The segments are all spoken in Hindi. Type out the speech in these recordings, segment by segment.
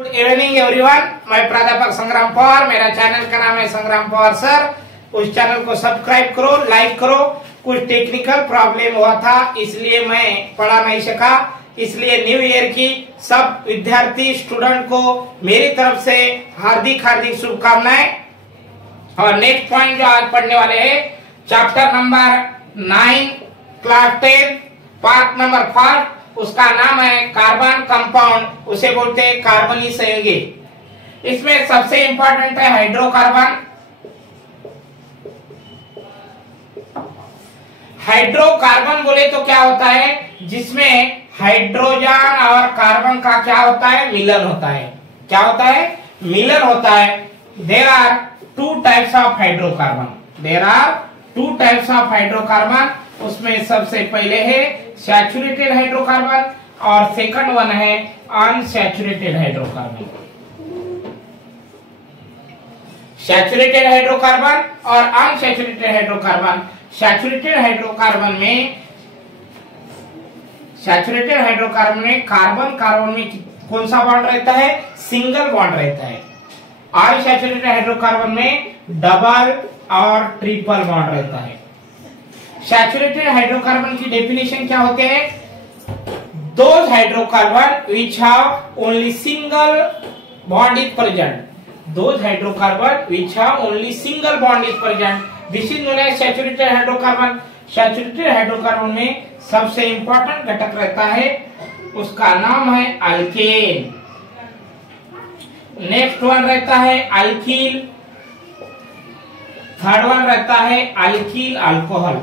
गुड इवनिंग एवरीवन, मैं प्राध्यापक संग्राम पवार। मेरा चैनल का नाम है संग्राम पवार सर। उस चैनल को सब्सक्राइब करो, लाइक करो। कुछ टेक्निकल प्रॉब्लम हुआ था इसलिए मैं पढ़ा नहीं सका, इसलिए न्यू ईयर की सब विद्यार्थी स्टूडेंट को मेरी तरफ से हार्दिक हार्दिक शुभकामनाएं। और नेक्स्ट पॉइंट जो आज पढ़ने वाले हैं, chapter number 9 class 10 part number 5, उसका नाम है कार्बन कंपाउंड, उसे बोलते हैं कार्बनी संयुगी। इसमें सबसे इंपॉर्टेंट है हाइड्रोकार्बन। हाइड्रोकार्बन बोले तो क्या होता है, जिसमें हाइड्रोजन और कार्बन का क्या होता है, मिलन होता है। क्या होता है, मिलन होता है। There are two types of hydrocarbon. There are two types of hydrocarbon. उसमें सबसे पहले है सैचुरेटेड हाइड्रोकार्बन और सेकंड वन है अनसैचुरेटेड हाइड्रोकार्बन। सैचुरेटेड हाइड्रोकार्बन और अनसैचुरेटेड हाइड्रोकार्बन। सैचुरेटेड हाइड्रोकार्बन में कार्बन कार्बन में कौन सा बॉन्ड रहता है, सिंगल बॉन्ड रहता है। अनसैचुरेटेड हाइड्रोकार्बन में डबल और ट्रिपल बॉन्ड रहता है। सैचुरेटेड हाइड्रोकार्बन की डेफिनेशन क्या होते हैं, those hydrocarbon which have only single bond is present. Those hydrocarbon which have only single bond is present, this is known as saturated hydrocarbon. Saturated hydrocarbon में सबसे इंपॉर्टेंट घटक रहता है, उसका नाम है अल्केन। नेक्स्ट वन रहता है अल्कील। थर्ड वन रहता है alkyl alcohol.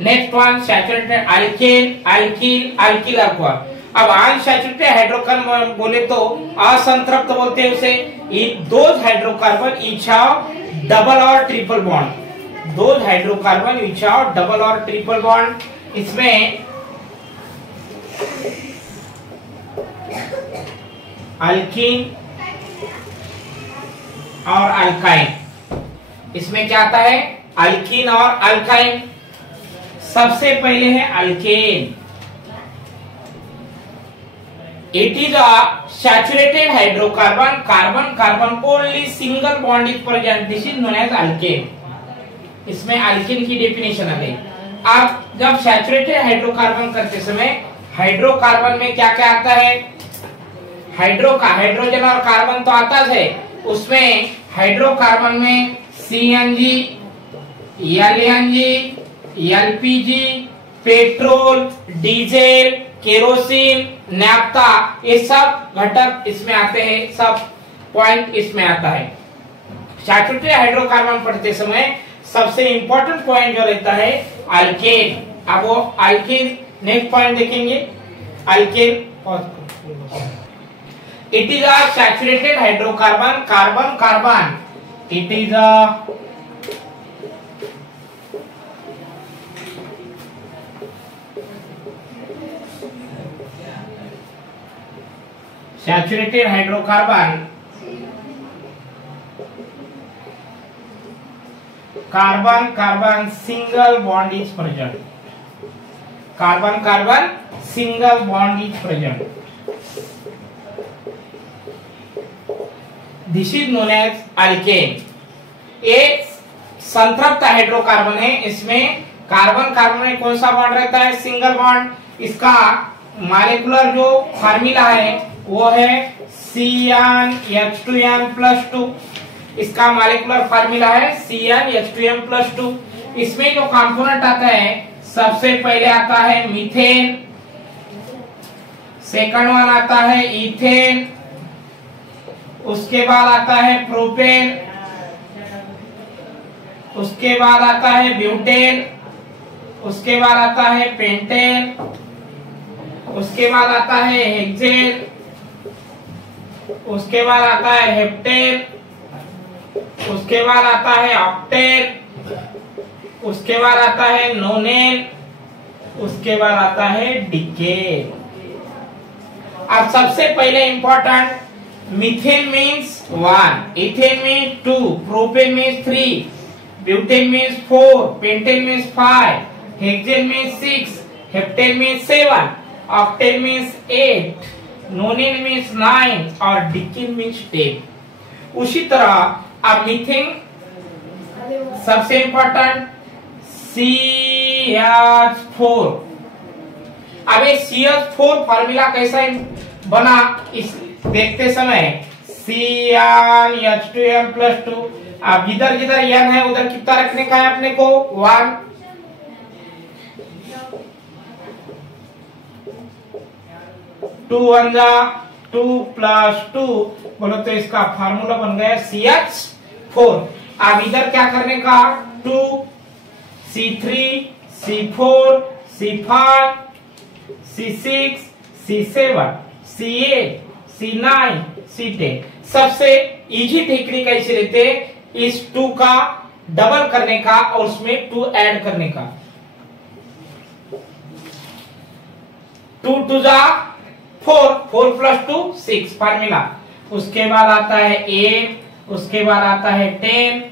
Next one saturated alkane, alkyl, alkyl alcohol. अब अनसैचुरेटेड हाइड्रोकार्बन बोले तो असंतृप्त बोलते हैं उसे। Those hydrocarbon each have double और triple bond. Those hydrocarbon each have double और ट्रिपल बॉन्ड। इसमें अल्कीन और अल्काइन। इसमें क्या आता है, अल्कीन और अल्काइन। सबसे पहले है alkane. It is a saturated hydrocarbon, carbon carbon only single bond is present, this is known as alkane. इसमें अल्केन की डेफिनेशन आ गई। अब जब सैचुरेटेड हाइड्रोकार्बन करते समय हाइड्रोकार्बन में क्या क्या आता है, हाइड्रोजन और कार्बन तो आता है। उसमें हाइड्रोकार्बन में CNG, LNG, LPG, petrol, diesel, kerosene, naphtha, ये सब घटक इसमें आते हैं, सब पॉइंट इसमें आता है। सैचुरेटेड हाइड्रोकार्बन पढ़ते समय सबसे इंपॉर्टेंट पॉइंट जो रहता है अल्केन। अब वो अल्केन नेक्स्ट पॉइंट देखेंगे। Alkane it is a saturated hydrocarbon, carbon carbon. It is a saturated hydrocarbon, carbon carbon single bond is present. Carbon carbon single bond is present, this is known as alkane. एक संतृप्त हाइड्रोकार्बन है। इसमें कार्बन कार्बन में कौन सा बॉन्ड रहता है, सिंगल बॉन्ड। इसका मॉलिक्यूलर जो फार्मूला है वो है CnH2n+2। इसका मॉलिक्यूलर फार्मूला है CnH2n+2। इसमें जो कंपोनेंट आता है, सबसे पहले आता है मीथेन, सेकंड वन आता है इथेन, उसके बाद आता है प्रोपेन, उसके बाद आता है ब्यूटेन, उसके बाद आता है पेंटेन, उसके बाद आता है हेक्सेन, उसके बाद आता है हेप्टेन, उसके बाद आता है ऑक्टेन, उसके बाद आता है नोनेन, उसके बाद आता है डिकेन। अब सबसे पहले important, methane means 1, ethane means 2, propane means 3, butane means 4, pentane means 5, hexane means 6, heptane means 7, octane means 8, nonane means 9 और डिकिन मीन्स 10। उसी तरह अब मीथेन सबसे इंपॉर्टेंट CH4। अब ये CH4 फार्मूला कैसा बना इस देखते समय CnH2n+2। अब जिधर जिधर n है उधर कितना रखने का है अपने को 1। 2 1 जा 2 + 2 बोलो तो इसका फार्मूला बन गया CH4। अब इधर क्या करने का 2 C3 C4 C5 C6 C7 C8 C9 C10। सबसे इजी टेक्निक ऐसे रहते इस 2 का डबल करने का और उसमें 2 ऐड करने का। 2 2 जा 4 4 + 2 6 फार्मूला। उसके बाद आता है 8, उसके बाद आता है 10,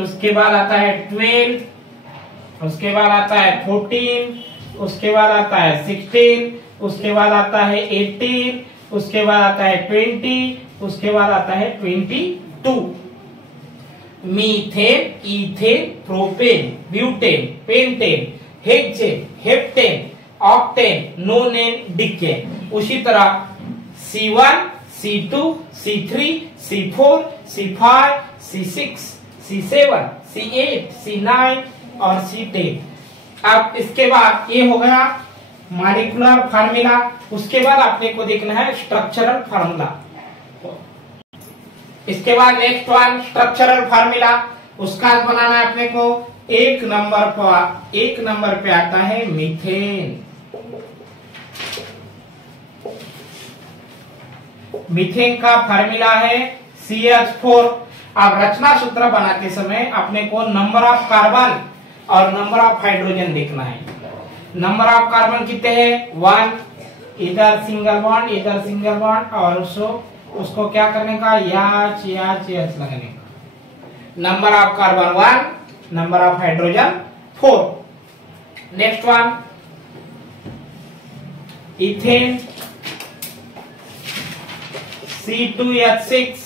उसके बाद आता है 12, उसके बाद आता है 14, उसके बाद आता है 16, उसके बाद आता है 18, उसके बाद आता है 20, उसके बाद आता है 22। Methane, ethane, propane, butane, pentane, hexane, heptane, octane, nonane, decane. उसी तरह C1 C2 C3 C4 C5 C6 C7 C8 C9 और C10। अब इसके बाद ये हो गया मॉलिक्यूलर फार्मूला। उसके बाद आपने को देखना है स्ट्रक्चरल फार्मूला। इसके बाद नेक्स्ट वन स्ट्रक्चरल फार्मूला। उसका बनाना है अपने को। एक नंबर पे आता है मीथेन। मीथेन का फार्मूला है CH4। अब रचना सूत्र बनाते समय अपने को नंबर ऑफ कार्बन और नंबर ऑफ हाइड्रोजन देखना है। नंबर ऑफ कार्बन कितने हैं 1, इधर सिंगल बॉन्ड और उसको क्या करने का याच लगाने का। Number of carbon 1, number of hydrogen 4। Next one ethane C2H6।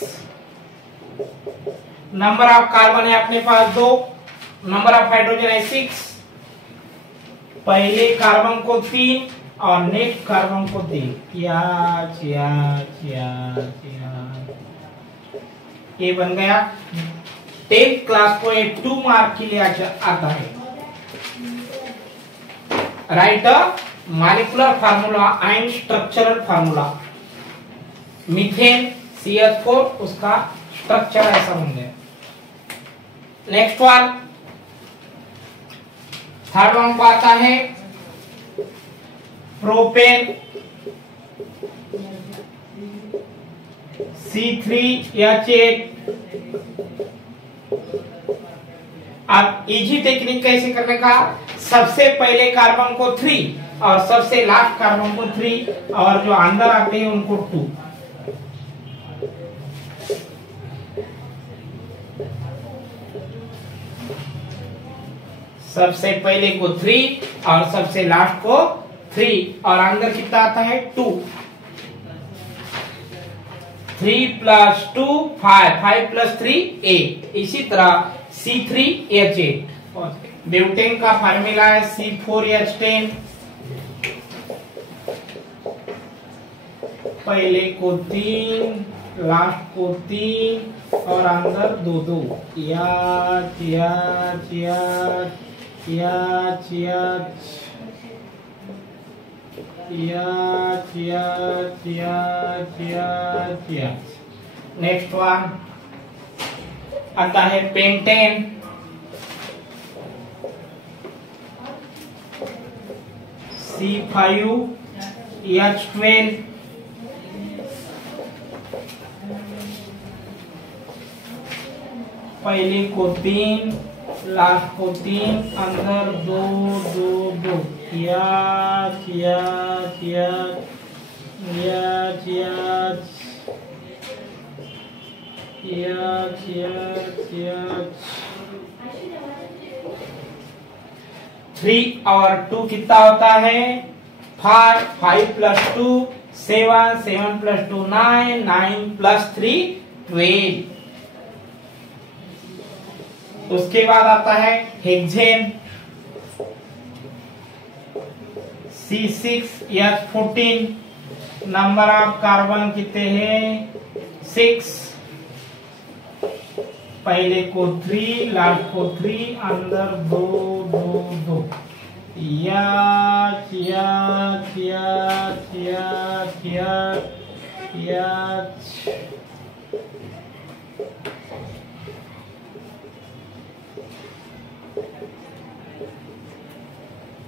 Number of carbon है अपने पास 2, नंबर ऑफ हाइड्रोजन है 6। पहले कार्बन को 3 और नेक्स्ट कार्बन को 3। ये बन गया। 10th क्लास को ये 2 मार्क के लिए आता है। Right molecular formula and structural formula. Methane CH4 उसका स्ट्रक्चर ऐसा बन गया। नेक्स्ट वन थर्ड वन को आता है प्रोपेन C3H8। अब इजी टेक्निक कैसे करने का, सबसे पहले कार्बन को 3 और सबसे लास्ट कार्बन को 3 और जो अंदर आते हैं उनको 2। सबसे पहले को 3 और सबसे लास्ट को 3 और अंदर कितना आता है 2। 3 + 2 5, 5 + 3 8। इसी तरह C3H8। ब्यूटेन का फार्मूला है C4H10। पहले को 3, लास्ट को 3 और अंदर 2। नेक्स्ट वन आता है पेंटेन। C5H12। पहले को 3, लास्ट को 3, अंदर 2। थ्री और 2 कितना होता है 5, 5 + 2 7, 7 plus 2 9, 9 plus 3 12। उसके बाद आता है hexane C6H14। Number of carbon कितने हैं 6, पहले को 3 लास्ट को 3, अंदर 2 2 2 याच याच याच याच याच याच।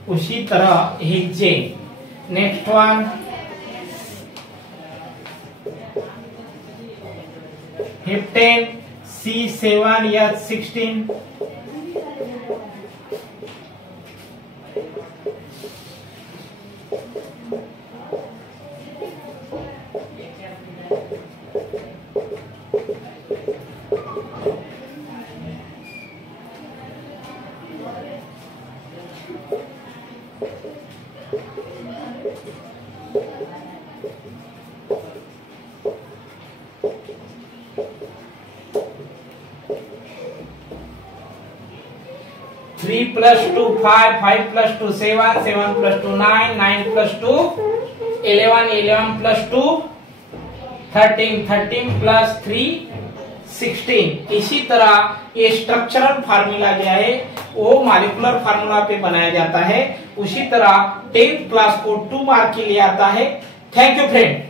उसी तरह hexane. Next one heptane C7H16। Three plus 2 5, 5 plus 2 7, 7 plus 2 9, 9 plus 2 11, 11 plus 2 13, 13 plus 3 16। इसी तरह ये स्ट्रक्चरल फार्मूला जो है वो मॉलिक्यूलर फार्मूला पे बनाया जाता है। उसी तरह 10th क्लास को 2 मार्क के लिए आता है। Thank you friend.